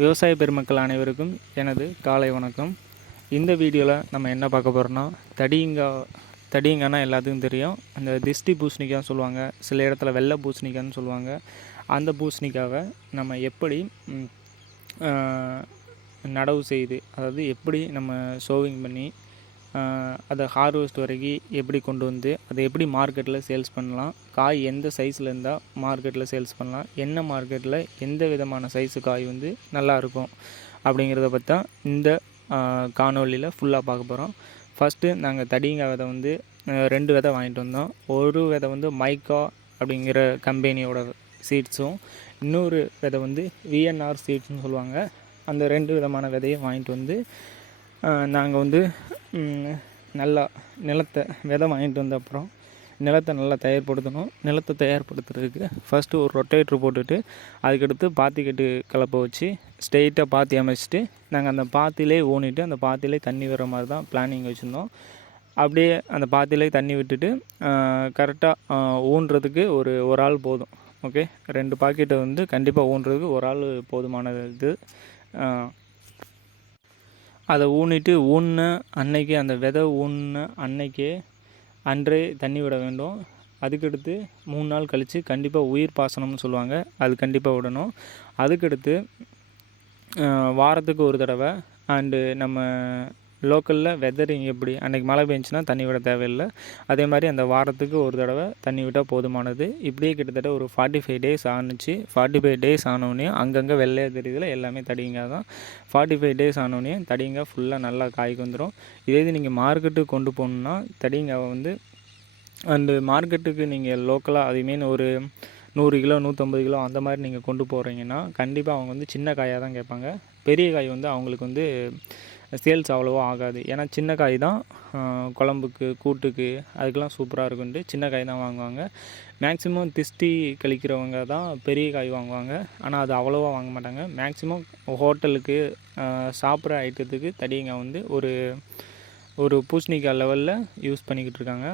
விவசாய பெருமக்கள் அனைவருக்கும் எனது காலை வணக்கம். இந்த வீடியோவில் நம்ம என்ன பார்க்க போகிறோம்னா தடியங்கா தடியங்கானா எல்லாத்துக்கும் தெரியும். அந்த திஷ்டி பூசணிக்காய் சொல்லுவாங்க சில இடத்துல வெள்ளை பூசணிக்காய்னு சொல்லுவாங்க. அந்த பூசணிக்காவை நம்ம எப்படி நடவு செய்து அதாவது எப்படி நம்ம சோவிங் பண்ணி அதை ஹார்வெஸ்ட் வரைக்கும் எப்படி கொண்டு வந்து அதை எப்படி மார்க்கெட்டில் சேல்ஸ் பண்ணலாம் காய் எந்த சைஸில் இருந்தால் மார்க்கெட்டில் சேல்ஸ் பண்ணலாம் என்ன மார்க்கெட்டில் எந்த விதமான சைஸு காய் வந்து நல்லாயிருக்கும் அப்படிங்கிறத பற்றி தான் இந்த காணொலியில் ஃபுல்லாக பார்க்க போகிறோம் ஃபஸ்ட்டு நாங்கள் தடியங்காய் விதை வந்து ரெண்டு விதை வாங்கிட்டு வந்தோம். ஒரு விதை வந்து மைக்கா அப்படிங்கிற கம்பெனியோட சீட்ஸும் இன்னொரு விதை வந்து விஎன்ஆர் சீட்ஸ்னு சொல்லுவாங்க. அந்த ரெண்டு விதமான விதையும் வாங்கிட்டு வந்து நாங்கள் வந்து நல்லா நிலத்தை விதை வாங்கிட்டு வந்த அப்புறம் நிலத்தை நல்லா தயார்படுத்தணும். நிலத்தை தயார்படுத்துறதுக்கு ஃபஸ்ட்டு ஒரு ரொட்டேட்ரு போட்டுட்டு அதுக்கடுத்து பாத்தி கட்டு கலப்பை வச்சு ஸ்ட்ரெயிட்டாக பாத்தி அமைச்சிட்டு நாங்கள் அந்த பாத்திலே ஊனிட்டு அந்த பாத்திலே தண்ணி வர மாதிரி தான் பிளானிங் வச்சுருந்தோம். அப்படியே அந்த பாத்திலே தண்ணி விட்டுட்டு கரெக்டாக ஊன்றதுக்கு ஒரு ஒரு ஆள் போதும். ஓகே ரெண்டு பாக்கெட்டை வந்து கண்டிப்பாக ஊன்றதுக்கு ஒரு ஆள் போதுமானது. இது அதை ஊனிட்டு ஊன்ன அன்னைக்கு அந்த விதை ஊன்ன அன்னைக்கே அன்றே தண்ணி விட வேண்டும். அதுக்கடுத்து மூணு நாள் கழித்து கண்டிப்பாக உயிர் பாசனம்னு சொல்லுவாங்க. அது கண்டிப்பாக விடணும். அதுக்கடுத்து வாரத்துக்கு ஒரு தடவை அண்டு நம்ம லோக்கலில் வெதரிங் எப்படி? அன்றைக்கி மழை பெஞ்சுன்னா தண்ணி விட தேவையில்லை. அதே மாதிரி அந்த வாரத்துக்கு ஒரு தடவை தண்ணி விட்டால் போதுமானது. இப்படியே கிட்டத்தட்ட ஒரு ஃபார்ட்டி ஃபைவ் டேஸ் ஆணுச்சு ஃபார்ட்டி ஃபைவ் டேஸ் ஆனோடனே அங்கங்கே வெள்ளையாக தெரியுதுல எல்லாமே தடிங்க தான். ஃபார்ட்டி ஃபைவ் டேஸ் ஆனோடனே தடிங்க ஃபுல்லாக நல்லா காய்க்கு வந்துடும் இதே இது நீங்கள் மார்க்கெட்டுக்கு கொண்டு போகணுன்னா தடிங்க வந்து அந்த மார்க்கெட்டுக்கு நீங்கள் லோக்கலாக அது மீன் ஒரு நூறு கிலோ நூற்றம்பது கிலோ அந்த மாதிரி நீங்கள் கொண்டு போகிறீங்கன்னா கண்டிப்பாக அவங்க வந்து சின்ன காயாக தான் கேட்பாங்க. பெரிய காய் வந்து அவங்களுக்கு வந்து சேல்ஸ் அவ்வளோவா ஆகாது. ஏன்னா சின்ன காய் தான் குழம்புக்கு கூட்டுக்கு அதுக்கெலாம் சூப்பராக இருக்குன்ட்டு சின்ன காய் தான் வாங்குவாங்க. மேக்ஸிமம் திஷ்டி கழிக்கிறவங்க தான் பெரிய காய் வாங்குவாங்க. ஆனால் அது அவ்வளோவா வாங்க மாட்டாங்க. மேக்ஸிமம் ஹோட்டலுக்கு சாப்பிட்ற ஐட்டத்துக்கு தடியங்காய் வந்து ஒரு ஒரு பூசணிக்காய் லெவலில் யூஸ் பண்ணிக்கிட்டு இருக்காங்க.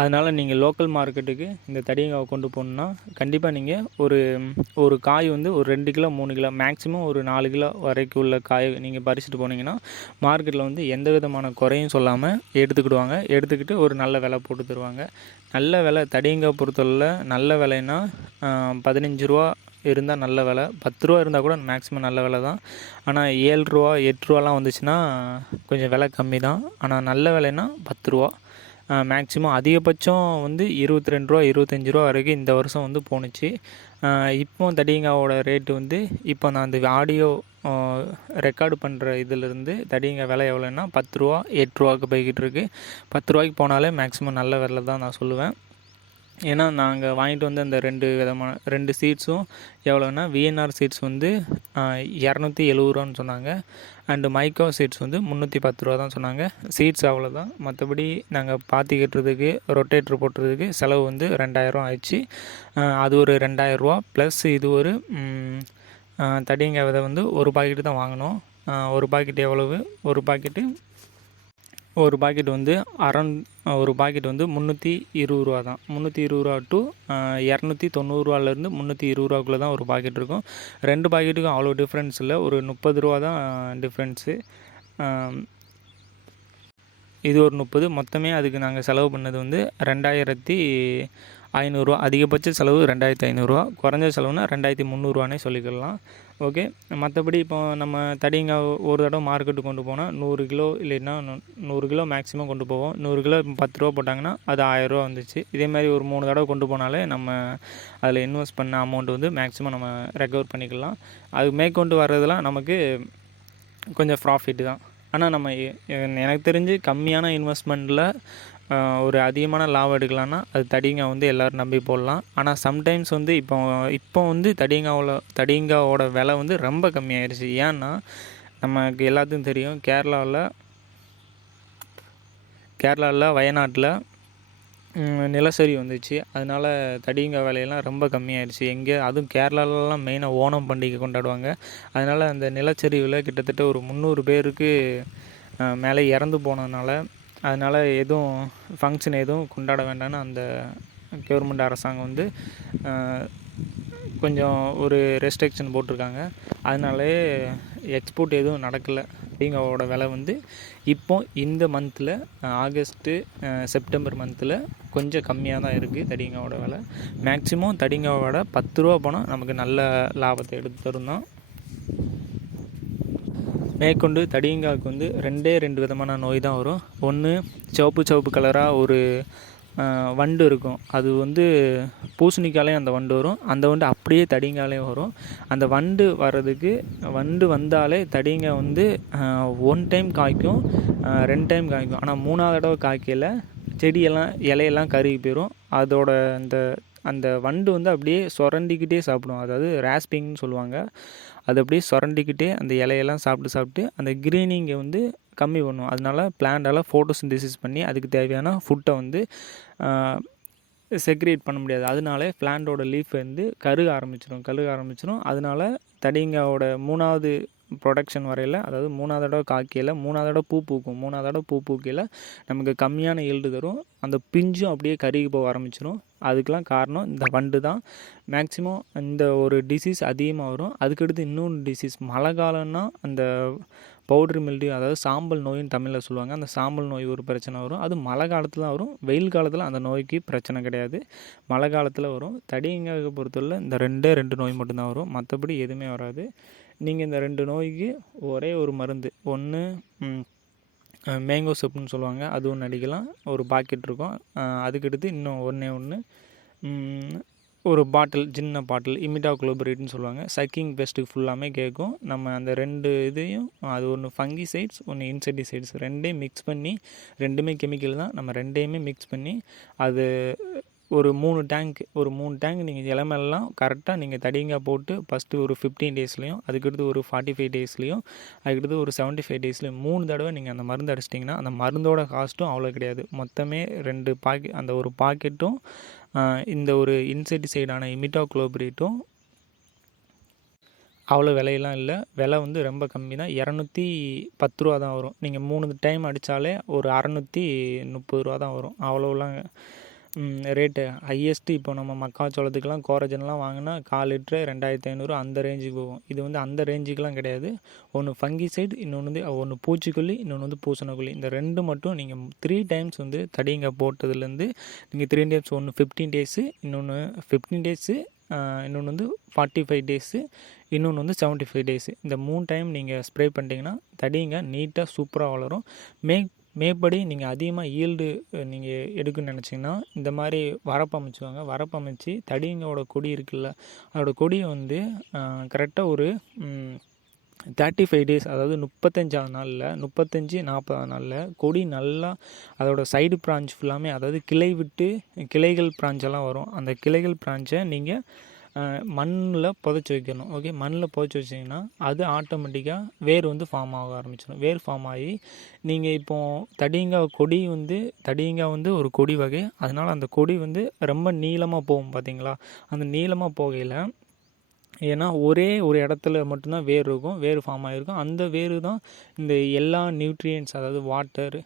அதனால் நீங்கள் லோக்கல் மார்க்கெட்டுக்கு இந்த தடியங்காவை கொண்டு போகணுன்னா கண்டிப்பாக நீங்கள் ஒரு ஒரு காய் வந்து ஒரு ரெண்டு கிலோ மூணு கிலோ மேக்ஸிமம் ஒரு நாலு கிலோ வரைக்கும் உள்ள காய் நீங்கள் பறிச்சுட்டு போனீங்கன்னா மார்க்கெட்டில் வந்து எந்த விதமான குறையும் சொல்லாமல் எடுத்துக்கிடுவாங்க. எடுத்துக்கிட்டு ஒரு நல்ல விலை போட்டு தருவாங்க. நல்ல விலை தடியங்காய் பொறுத்தவரையில் நல்ல விலைன்னா பதினஞ்சு ரூபா இருந்தால் நல்ல விலை. பத்து ரூபா இருந்தால் கூட மேக்ஸிமம் நல்ல விலை தான். ஆனால் ஏழு ரூபா எட்டு ரூபாலாம் வந்துச்சுன்னா கொஞ்சம் விலை கம்மி தான் ஆனால் நல்ல விலைன்னா பத்து ரூபா. மேக்ஸிமம் அதிகபட்சம் வந்து இருபத்தி ரெண்டு ரூபா இருபத்தஞ்சி ரூபா வரைக்கும் இந்த வருஷம் வந்து போணுச்சு. இப்போ தடியங்காவோட ரேட்டு வந்து இப்போ நான் அந்த ஆடியோ ரெக்கார்டு பண்ணுற இதிலிருந்து தடியங்காய் விலை எவ்வளோன்னா பத்து ரூபா எட்டு ரூபாவுக்கு போய்கிட்டு இருக்குது பத்து ரூபாய்க்கு போனாலே மேக்ஸிமம் நல்ல விலை தான் நான் சொல்லுவேன். ஏன்னா நாங்கள் வாங்கிட்டு வந்த அந்த ரெண்டு விதமான ரெண்டு சீட்ஸும் எவ்வளோன்னா விஎன்ஆர் சீட்ஸ் வந்து இரநூத்தி எழுபது ரூபான்னு சொன்னாங்க. அண்டு மைக்கோ சீட்ஸ் வந்து முந்நூற்றி பத்து ரூபா தான் சொன்னாங்க. சீட்ஸ் அவ்வளோதான் மற்றபடி நாங்கள் பாத்தி கட்டுறதுக்கு ரொட்டேட்ரு போட்டுறதுக்கு செலவு வந்து ரெண்டாயிரம் ஆயிடுச்சு. அது ஒரு ரெண்டாயிரரூவா ப்ளஸ் இது ஒரு ம், விதை வந்து ஒரு பாக்கெட்டு தான் வாங்கினோம் ஒரு பாக்கெட் எவ்வளவு? ஒரு பாக்கெட்டு ஒரு பாக்கெட் வந்து அறந் ஒரு பாக்கெட் வந்து முந்நூற்றி இருபது ரூபா தான். முந்நூற்றி இருபது ரூபா டு இரநூத்தி தொண்ணூறுரூவாலேருந்து முந்நூற்றி இருபது ரூபாக்குள்ளே தான் ஒரு பாக்கெட் இருக்கும். ரெண்டு பாக்கெட்டுக்கும் அவ்வளோ டிஃப்ரென்ஸ் இல்லை. ஒரு முப்பது ரூபா தான் டிஃப்ரென்ஸு இது ஒரு முப்பது. மொத்தமே அதுக்கு நாங்கள் செலவு பண்ணது வந்து ரெண்டாயிரத்தி ஐநூறுரூவா அதிகபட்ச செலவு ரெண்டாயிரத்தி ஐநூறுரூவா குறைஞ்ச செலவுனா ரெண்டாயிரத்தி முந்நூறுரூவானே சொல்லிக்கலாம் ஓகே? மற்றபடி இப்போ நம்ம தடிங்க ஒரு தடவை மார்க்கெட்டுக்கு கொண்டு போனால் நூறு கிலோ இல்லைன்னா நூறு கிலோ மேக்ஸிமம் கொண்டு போவோம். நூறு கிலோ இப்போ பத்து ரூபா போட்டாங்கன்னா அது ஆயிரரூவா வந்துச்சு. இதே மாதிரி ஒரு மூணு தடவை கொண்டு போனாலே நம்ம அதில் இன்வெஸ்ட் பண்ண அமௌண்ட் வந்து மேக்ஸிமம் நம்ம ரெக்கவர் பண்ணிக்கலாம். அது மேற்கொண்டு வர்றதெல்லாம் நமக்கு கொஞ்சம் ப்ராஃபிட் தான். ஆனால் நம்ம எனக்கு தெரிஞ்சு கம்மியான இன்வெஸ்ட்மெண்ட்டில் ஒரு அதிகமான லாபம் எடுக்கலான்னா அது தடியங்காய் வந்து எல்லோரும் நம்பி போடலாம். ஆனால் சம்டைம்ஸ் வந்து இப்போ இப்போ வந்து தடியங்காவோட தடியங்காவோட விலை வந்து ரொம்ப கம்மியாயிருச்சு. ஏன்னா நமக்கு எல்லாத்துக்கும் தெரியும் கேரளாவில் கேரளாவில் வயநாட்டில் நிலசரி நிலச்சரி வந்துச்சு. அதனால தடியங்காய் விலையெல்லாம் ரொம்ப கம்மியாயிருச்சு. எங்கே அதுவும் கேரளாலலாம் மெயினாக ஓணம் பண்டிகை கொண்டாடுவாங்க. அதனால் அந்த நிலச்சரிவில் கிட்டத்தட்ட ஒரு முந்நூறு பேருக்கு மேலே இறந்து போனதுனால அதனால் எதுவும் ஃபங்க்ஷன் எதுவும் கொண்டாட வேண்டாம்னு அந்த கவர்மெண்ட் அரசாங்கம் வந்து கொஞ்சம் ஒரு ரெஸ்ட்ரிக்ஷன் போட்டிருக்காங்க. அதனாலே எக்ஸ்போர்ட் எதுவும் நடக்கலை. தடிங்காவோட விலை வந்து இப்போ இந்த மந்தில் ஆகஸ்ட்டு செப்டம்பர் மந்தில் கொஞ்சம் கம்மியாக தான் இருக்குது தடிங்காவோட விலை. மேக்ஸிமம் தடிங்காவோட பத்து ரூபா போனால் நமக்கு நல்ல லாபத்தை எடுத்து தருந்தோம் மேற்கொண்டு தடியங்காவுக்கு வந்து ரெண்டே ரெண்டு விதமான நோய் தான் வரும். ஒன்று சிவப்பு சிவப்பு கலராக ஒரு வண்டு இருக்கும். அது வந்து பூசணிக்காலையும் அந்த வண்டு வரும். அந்த வண்டு அப்படியே தடிங்காலையும் வரும். அந்த வண்டு வர்றதுக்கு வண்டு வந்தாலே தடிங்க வந்து ஒன் டைம் காய்க்கும் ரெண்டு டைம் காய்க்கும். ஆனால் மூணாவது தடவை காய்க்கல. செடியெல்லாம் இலையெல்லாம் கருகி போயிடும் அதோட அந்த அந்த வண்டு வந்து அப்படியே சுரண்டிக்கிட்டே சாப்பிடும். அதாவது ரேஸ்பிங்னு சொல்லுவாங்க. அது அப்படியே சுரண்டிக்கிட்டே அந்த இலையெல்லாம் சாப்பிட்டு சாப்பிட்டு அந்த க்ரீனிங்கை வந்து கம்மி பண்ணும். அதனால பிளான்டால் ஃபோட்டோசிந்தசிஸ் பண்ணி அதுக்கு தேவையான ஃபுட்டை வந்து செக்ரியேட் பண்ண முடியாது. அதனால பிளான்டோட லீஃப் வந்து கருக ஆரம்பிச்சிடும் கருக ஆரம்பிச்சிடும் அதனால தடிங்காவோட மூணாவது ப்ரொடக்ஷன் வரையில் அதாவது மூணாவது தடவை காக்கையில் மூணாவது தடவை பூ பூக்கும் மூணாவது தடவை பூ பூக்கையில் நமக்கு கம்மியான ஈல்டு தரும். அந்த பிஞ்சும் அப்படியே கருகி போக ஆரம்பிச்சிடும் அதுக்கெலாம் காரணம் இந்த வண்டு தான். மேக்ஸிமம் இந்த ஒரு டிசீஸ் அதிகமாக வரும். அதுக்கடுத்து இன்னொன்று டிசீஸ் மழை காலம்னா அந்த பவுட்ரு மில்டி அதாவது சாம்பல் நோயின்னு தமிழில் சொல்லுவாங்க. அந்த சாம்பல் நோய் ஒரு பிரச்சனை வரும். அது மழை காலத்தில் தான் வரும். வெயில் காலத்தில் அந்த நோய்க்கு பிரச்சனை கிடையாது. மழை காலத்தில் வரும். தடியங்காக பொறுத்தவரை இந்த ரெண்டே ரெண்டு நோய் மட்டும்தான் வரும். மற்றபடி எதுவுமே வராது. நீங்கள் இந்த ரெண்டு நோய்க்கு ஒரே ஒரு மருந்து. ஒன்று மேங்கோ சப்புன்னு சொல்லுவாங்க. அது ஒன்று அடிக்கலாம் ஒரு பாக்கெட் இருக்கும். அதுக்கடுத்து இன்னும் ஒன்றே ஒன்று ஒரு பாட்டில் சின்ன பாட்டில் இமிடா குளோபரேட்னு சொல்லுவாங்க. சக்கிங் பெஸ்ட்டுக்கு ஃபுல்லாமே கேட்கும். நம்ம அந்த ரெண்டு இதையும் அது ஒன்று ஃபங்கி சைட்ஸ் ஒன்று இன்செக்டிசைட்ஸ் ரெண்டையும் மிக்ஸ் பண்ணி ரெண்டுமே கெமிக்கல் தான். நம்ம ரெண்டையுமே மிக்ஸ் பண்ணி அது ஒரு மூணு டேங்க் ஒரு மூணு டேங்க் நீங்கள் இளமெல்லாம் கரெக்டாக நீங்கள் தடிங்காய் போட்டு ஃபஸ்ட்டு ஒரு ஃபிஃப்டீன் டேஸ்லேயும் அதுக்கடுத்து ஒரு ஃபார்ட்டி ஃபைவ் டேஸ்லேயும் அதுக்கடுத்து ஒரு செவன்ட்டி ஃபைவ் டேஸ்லேயும் மூணு தடவை நீங்கள் அந்த மருந்து அடிச்சிட்டிங்கன்னா அந்த மருந்தோட காஸ்ட்டும் அவ்வளோ கிடையாது. மொத்தமே ரெண்டு பாக்கெட் அந்த ஒரு பாக்கெட்டும் இந்த ஒரு இன்செக்டிசைடான இமிட்டாக்ளோபரேட்டும் அவ்வளோ விலையெல்லாம் இல்லை. விலை வந்து ரொம்ப கம்மி தான் இரநூத்தி பத்து ரூபா தான் வரும். நீங்கள் மூணு டைம் அடித்தாலே ஒரு அறநூற்றி முப்பது ரூபா தான் வரும். அவ்வளோலாம் ரேட்டு ஹையஸ்ட்டு இப்போ நம்ம மக்காச்சோளத்துக்கெலாம் கோரஜன்லாம் வாங்கினா கால் லிட்ரு ரெண்டாயிரத்தி ஐநூறு அந்த ரேஞ்சுக்கு போகும். இது வந்து அந்த ரேஞ்சுக்கெலாம் கிடையாது. ஒன்று ஃபங்கி சைடு இன்னொன்று வந்து ஒன்று பூச்சிக்கொல்லி இன்னொன்று வந்து பூசணக்கொல்லி. இந்த ரெண்டு மட்டும் நீங்கள் த்ரீ டைம்ஸ் வந்து தடிங்க போட்டதுலேருந்து நீங்கள் த்ரீ டைம்ஸ் ஒன்று ஃபிஃப்டீன் டேஸு இன்னொன்று ஃபிஃப்டீன் டேஸு இன்னொன்று வந்து ஃபார்ட்டி ஃபைவ் டேஸு இன்னொன்று வந்து செவன்ட்டி ஃபைவ் டேஸு இந்த மூணு டைம் நீங்கள் ஸ்ப்ரே பண்ணிட்டீங்கன்னா தடிங்க நீட்டாக சூப்பராக வளரும். மேக் மேற்படி நீங்கள் அதிகமாக ஈல்டு நீங்கள் எடுக்கணும்னு நினச்சிங்கன்னா இந்த மாதிரி வரப்பு அமைச்சுவாங்க. வரப்பு அமைச்சு தடிங்களோட கொடி இருக்குல்ல அதோடய கொடியை வந்து கரெக்டாக ஒரு தேர்ட்டி ஃபைவ் டேஸ் அதாவது முப்பத்தஞ்சாவது நாளில் முப்பத்தஞ்சு நாற்பதாவது நாளில் கொடி நல்லா அதோடய சைடு பிரான்ச் ஃபுல்லாமே அதாவது கிளை விட்டு கிளைகள் பிரான்ச்செல்லாம் வரும். அந்த கிளைகள் பிரான்ச்சை நீங்கள் மண்ணில் புதைச்சி வைக்கணும். ஓகே மண்ணில் புதைச்சி வச்சிங்கன்னா அது ஆட்டோமேட்டிக்காக வேர் வந்து ஃபார்ம் ஆக ஆரம்பிச்சிடும். வேர் ஃபார்ம் ஆகி நீங்கள் இப்போது தடியங்காய் கொடி வந்து தடியங்காய் வந்து ஒரு கொடி வகை. அதனால் அந்த கொடி வந்து ரொம்ப நீளமாக போகும் பார்த்தீங்களா அந்த நீளமாக போகையில் ஏன்னா ஒரே ஒரு இடத்துல மட்டும்தான் வேர் இருக்கும் வேர் ஃபார்ம் ஆகிருக்கும் அந்த வேர் தான் இந்த எல்லா நியூட்ரியன்ஸ் அதாவது வாட்டர்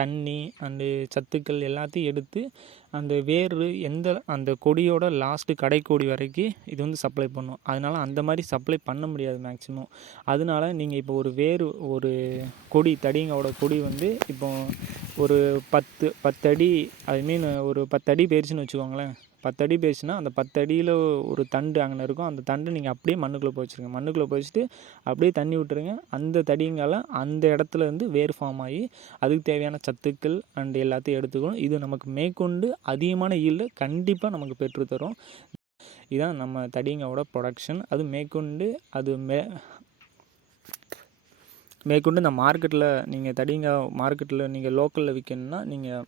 தண்ணி அண்டு சத்துக்கள் எல்லாத்தையும் எடுத்து அந்த வேர் எந்த அந்த கொடியோட லாஸ்ட்டு கடைக்கோடி வரைக்கும் இது வந்து சப்ளை பண்ணும். அதனால் அந்த மாதிரி சப்ளை பண்ண முடியாது மேக்ஸிமம் அதனால நீங்கள் இப்போ ஒரு வேர் ஒரு கொடி தடிங்கோட கொடி வந்து இப்போ ஒரு பத்து பத்தடி ஐ மீன் ஒரு பத்தடி போயிடுச்சுன்னு வச்சுக்கோங்களேன். பத்தடி பேசுனா அந்த பத்தடியில் ஒரு தண்டு அங்கே இருக்கும். அந்த தண்டு நீங்கள் அப்படியே மண்ணுக்குள்ளே போச்சுருங்க மண்ணுக்குள்ளே போச்சுட்டு அப்படியே தண்ணி விட்டுருங்க. அந்த தடிங்கால அந்த இடத்துல இருந்து வேர் ஃபார்ம் ஆகி அதுக்கு தேவையான சத்துக்கள் அண்ட் எல்லாத்தையும் எடுத்துக்கணும். இது நமக்கு மேற்கொண்டு அதிகமான ஈல்டு கண்டிப்பாக நமக்கு பெற்றுத்தரும் இதுதான் நம்ம தடிங்காவோட ப்ரொடக்ஷன் அது மேற்கொண்டு அது மே மேற்கொண்டு இந்த மார்க்கெட்டில் நீங்கள் தடிங்க மார்க்கெட்டில் நீங்கள் லோக்கலில் விற்கணுன்னா நீங்கள்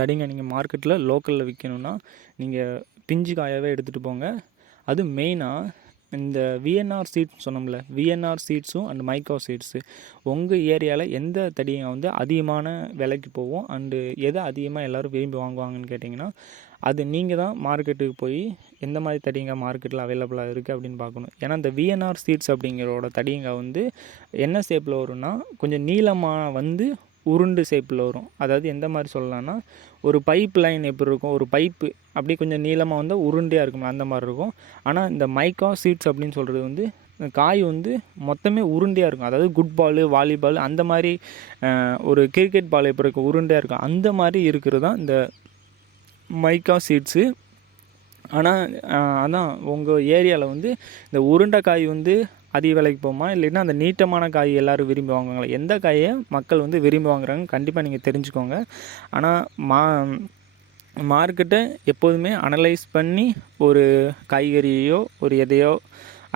தடிங்க நீங்கள் மார்க்கெட்டில் லோக்கலில் விற்கணுன்னா நீங்கள் பிஞ்சு காயாகவே எடுத்துகிட்டு போங்க. அது மெயினாக இந்த விஎன்ஆர் சீட்ஸ் சொன்னோம்ல விஎன்ஆர் சீட்ஸும் அண்ட் மைக்ரோ சீட்ஸு உங்கள் ஏரியாவில் எந்த தடியை வந்து அதிகமான விலைக்கு போகும்? அண்டு எதை அதிகமாக எல்லோரும் விரும்பி வாங்குவாங்கன்னு கேட்டிங்கன்னா அது நீங்கள் தான் மார்க்கெட்டுக்கு போய் எந்த மாதிரி தடிங்க மார்க்கெட்டில் அவைலபிளாக இருக்குது அப்படின்னு பார்க்கணும். ஏன்னா இந்த விஎன்ஆர் சீட்ஸ் அப்படிங்கிறோட தடிங்க வந்து என்ன ஷேப்பில் வரும்னா கொஞ்சம் நீளமாக வந்து உருண்டு ஷேப்பில் வரும். அதாவது எந்த மாதிரி சொல்லலாம்னா ஒரு பைப் லைன் எப்படி இருக்கும் ஒரு பைப்பு அப்படியே கொஞ்சம் நீளமாக வந்தால் உருண்டையாக இருக்கும் அந்த மாதிரி இருக்கும். ஆனால் இந்த மைக்கா சீட்ஸ் அப்படின்னு சொல்கிறது வந்து காய் வந்து மொத்தமே உருண்டையாக இருக்கும். அதாவது குட் பால் வாலிபால் அந்த மாதிரி ஒரு கிரிக்கெட் பால் எப்படி இருக்கும் உருண்டையாக இருக்கும். அந்த மாதிரி இருக்கிறது தான் இந்த மைக்கா சீட்ஸு ஆனால் அதான் உங்கள் ஏரியாவில் வந்து இந்த உருண்டை காய் வந்து அதிக விலைக்கு போகுமா? இல்லைன்னா அந்த நீட்டமான காய் எல்லோரும் விரும்பி வாங்குவாங்களா? எந்த காயை மக்கள் வந்து விரும்பி வாங்குறாங்க கண்டிப்பாக நீங்கள் தெரிஞ்சுக்கோங்க. ஆனால் மா மார்க்கெட்டை எப்போதுமே அனலைஸ் பண்ணி ஒரு காய்கறியோ ஒரு எதையோ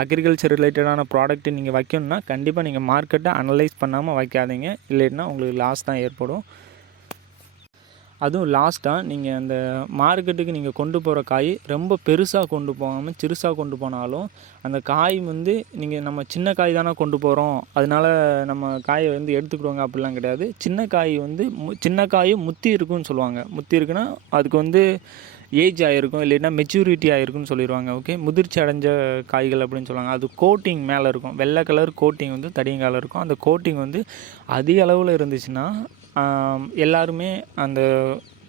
அக்ரிகல்ச்சர் ரிலேட்டடான ப்ராடக்ட்டு நீங்கள் வைக்கணும்னா கண்டிப்பாக நீங்கள் மார்க்கெட்டை அனலைஸ் பண்ணாமல் வைக்காதீங்க. இல்லைன்னா உங்களுக்கு லாஸ் தான் ஏற்படும். அதுவும் லாஸ்ட்டாக நீங்கள் அந்த மார்க்கெட்டுக்கு நீங்கள் கொண்டு போகிற காய் ரொம்ப பெருசாக கொண்டு போகாமல் சிறுசாக கொண்டு போனாலும் அந்த காய் வந்து நீங்கள் நம்ம சின்ன காய் தானே கொண்டு போகிறோம் அதனால நம்ம காயை வந்து எடுத்துக்கிடுவாங்க அப்படிலாம் கிடையாது. சின்ன காய் வந்து மு சின்ன காயும் முத்தி இருக்குன்னு சொல்லுவாங்க. முத்தி இருக்குன்னா அதுக்கு வந்து ஏஜ் ஆகிருக்கும் இல்லைன்னா மெச்சூரிட்டி ஆகிருக்குன்னு சொல்லிடுவாங்க ஓகே முதிர்ச்சி அடைஞ்ச காய்கள் அப்படின்னு சொல்லுவாங்க. அது கோட்டிங் மேலே இருக்கும். வெள்ளை கலர் கோட்டிங் வந்து தடியங்கால இருக்கும். அந்த கோட்டிங் வந்து அதிக அளவில் இருந்துச்சுன்னா எல்லாருமே அந்த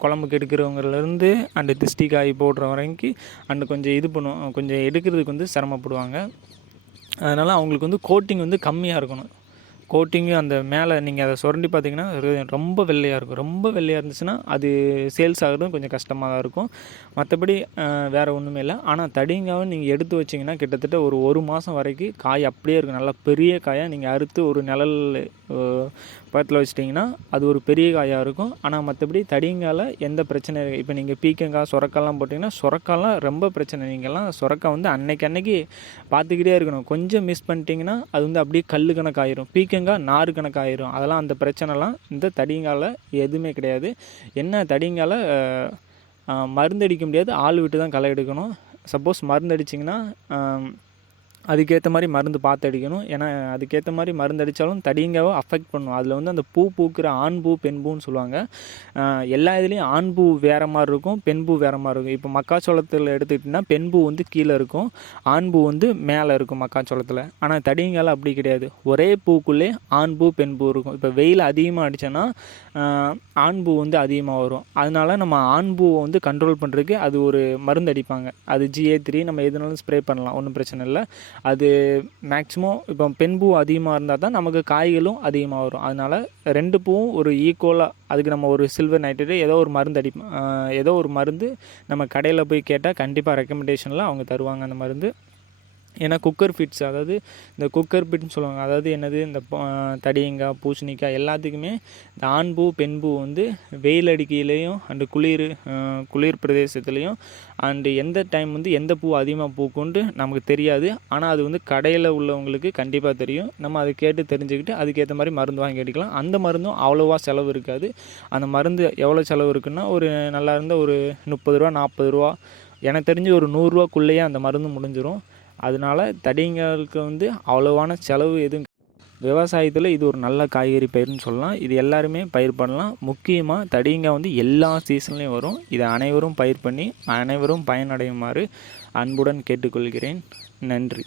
குழம்புக்கு எடுக்கிறவங்கலேருந்து அந்த திஷ்டி காய் போடுற வரைக்கும் அந்த கொஞ்சம் இது பண்ணுவோம் கொஞ்சம் எடுக்கிறதுக்கு வந்து சிரமப்படுவாங்க. அதனால் அவங்களுக்கு வந்து கோட்டிங் வந்து கம்மியாக இருக்கணும். கோட்டிங்கு அந்த மேலே நீங்கள் அதை சுரண்டி பார்த்தீங்கன்னா ரொம்ப வெள்ளையாக இருக்கும். ரொம்ப வெள்ளையாக இருந்துச்சுன்னா அது சேல்ஸ் ஆகுறதும் கொஞ்சம் கஷ்டமாக தான் இருக்கும். மற்றபடி வேறு ஒன்றுமே இல்லை. ஆனால் தடிங்காவை நீங்கள் எடுத்து வச்சிங்கன்னா கிட்டத்தட்ட ஒரு ஒரு மாதம் வரைக்கும் காய் அப்படியே இருக்கும். நல்லா பெரிய காயாக நீங்கள் அறுத்து ஒரு நிழல் பக்கத்தில் வச்சிட்டிங்கன்னா அது ஒரு பெரிய காயாக இருக்கும். ஆனால் மற்றபடி தடிங்கால எந்த பிரச்சனை இப்போ நீங்கள் பீக்கங்காய் சுரக்காலாம் போட்டிங்கன்னா சுரக்காலாம் ரொம்ப பிரச்சனை. நீங்கள்லாம் சுரக்காய் வந்து அன்னைக்கு அன்னைக்கு பார்த்துக்கிட்டே இருக்கணும். கொஞ்சம் மிஸ் பண்ணிட்டீங்கன்னா அது வந்து அப்படியே கல் கணக்காயிரும். பீக்கங்காய் நார் கணக்காயிரும். அதெல்லாம் அந்த பிரச்சனைலாம் இந்த தடிங்கால எதுவுமே கிடையாது. என்ன தடிங்கால மருந்தடிக்க மருந்து அடிக்க முடியாது. ஆள் விட்டு தான் களை எடுக்கணும். சப்போஸ் மருந்து அடிச்சிங்கன்னா அதுக்கேற்ற மாதிரி மருந்து பார்த்து அடிக்கணும் ஏன்னா அதுக்கேற்ற மாதிரி மருந்து அடித்தாலும் தடிங்காவை அஃபெக்ட் பண்ணும். அதில் வந்து அந்த பூ பூக்கிற ஆண் பூ பெண் பூன்னு சொல்லுவாங்க. எல்லா இதுலேயும் ஆண் பூ வேறு மாதிரி இருக்கும் பெண் பூ வேறு மாதிரி இருக்கும். இப்போ மக்காச்சோளத்தில் எடுத்துக்கிட்டிங்கன்னா பெண் பூ வந்து கீழே இருக்கும் ஆண் பூ வந்து மேலே இருக்கும் மக்காச்சோளத்தில். ஆனால் தடிங்கால அப்படி கிடையாது. ஒரே பூக்குள்ளே ஆண் பூ பெண் பூ இருக்கும். இப்போ வெயில் அதிகமாக அடித்தோன்னா ஆண் பூ வந்து அதிகமாக வரும். அதனால நம்ம ஆண் பூவை வந்து கண்ட்ரோல் பண்ணுறதுக்கு அது ஒரு மருந்து அடிப்பாங்க. அது ஜிஏ த்ரீ நம்ம எதுனாலும் ஸ்ப்ரே பண்ணலாம். ஒன்றும் பிரச்சனை இல்லை. அது மேக்ஸிமம் இப்போ பெண் பூ அதிகமாக இருந்தால் தான் நமக்கு காய்களும் அதிகமாக வரும். அதனால் ரெண்டு பூவும் ஒரு ஈக்குவலாக அதுக்கு நம்ம ஒரு சில்வர் நைட்ரேட் ஏதோ ஒரு மருந்து அடி ஏதோ ஒரு மருந்து நம்ம கடையில் போய் கேட்டால் கண்டிப்பாக ரெக்கமெண்டேஷனில் அவங்க தருவாங்க அந்த மருந்து. ஏன்னா குக்கர் ஃபிட்ஸ் அதாவது இந்த குக்கர் ஃபிட்னு சொல்லுவாங்க. அதாவது என்னது? இந்த ப- தடியங்காய் பூசணிக்காய் எல்லாத்துக்குமே இந்த ஆண்பூ பெண்பூ பெண் பூ வந்து வெயில் அடிக்கையிலையும் அண்டு குளிர் குளிர் பிரதேசத்துலேயும் அண்டு எந்த டைம் வந்து எந்த பூ அதிகமாக பூக்கும்ட்டு நமக்கு தெரியாது. ஆனால் அது வந்து கடையில் உள்ளவங்களுக்கு கண்டிப்பாக தெரியும். நம்ம அதை கேட்டு தெரிஞ்சுக்கிட்டு அதுக்கேற்ற மாதிரி மருந்து வாங்கி அடிக்கலாம். அந்த மருந்தும் அவ்வளோவா செலவு இருக்காது. அந்த மருந்து எவ்வளோ செலவு இருக்குன்னா ஒரு நல்லா இருந்தால் ஒரு முப்பது ரூபா நாற்பது ரூபா. எனக்கு தெரிஞ்சு ஒரு நூறுரூவாக்குள்ளேயே அந்த மருந்து முடிஞ்சிடும் அதனால தடிங்களுக்கு வந்து அவ்வளோவான செலவு எதுவும் விவசாயத்தில் இது ஒரு நல்ல காய்கறி பயிர்னு சொல்லலாம். இது எல்லாருமே பயிர் பண்ணலாம். முக்கியமாக தடியங்காய் வந்து எல்லா சீசன்லேயும் வரும். இதை அனைவரும் பயிர் பண்ணி அனைவரும் பயனடையுமாறு அன்புடன் கேட்டுக்கொள்கிறேன். நன்றி.